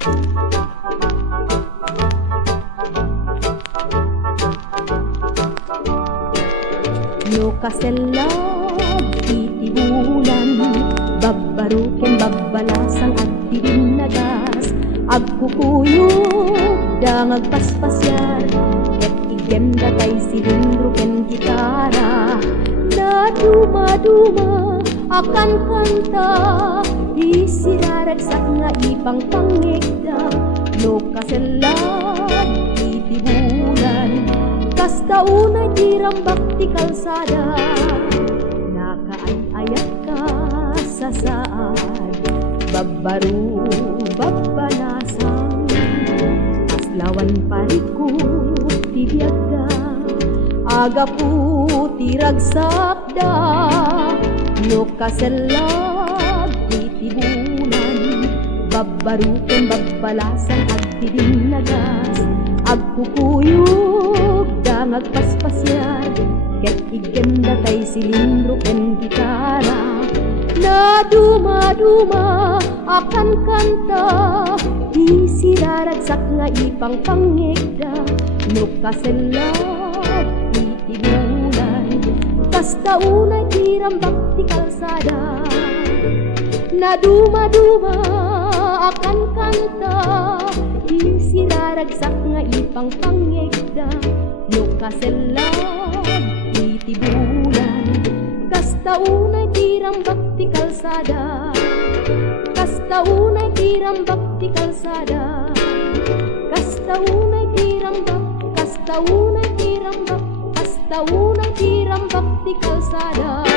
No kaselag titibulan, babbaruken babbalasang at tibinagas, agkukuyog dang agpaspasyar, et igenda kay silindro ken gitara, na duma-duma akan kanta, isiraragsak nga ipang pangigda. No kaselag titibulan, kasta unay dirambak ti kalsada, nakaayayat ka sa saad, babbaru babbalasang, aslawan parikot ti biyagda, aga po ti ragsakda. No kaselag titibulan, babbaruken babbalasang at tidinagas, agkukuyog dang agpaspasyar, ket igenda tay silindro ken gitara, na duma-duma akan kanta, isiraragsak nga ipang pangigda. No kaselag titibulan, kasta unay dirambak ti kalsada, na duma-duma akan kanta, isiraragsak nga ipang pangigda. No kaselag titibulan, kasta unay dirambak ti kalsada, kasta unay dirambak ti kalsada, kasta unay dirambak, kasta unay dirambak, kasta unay dirambak ti kalsada.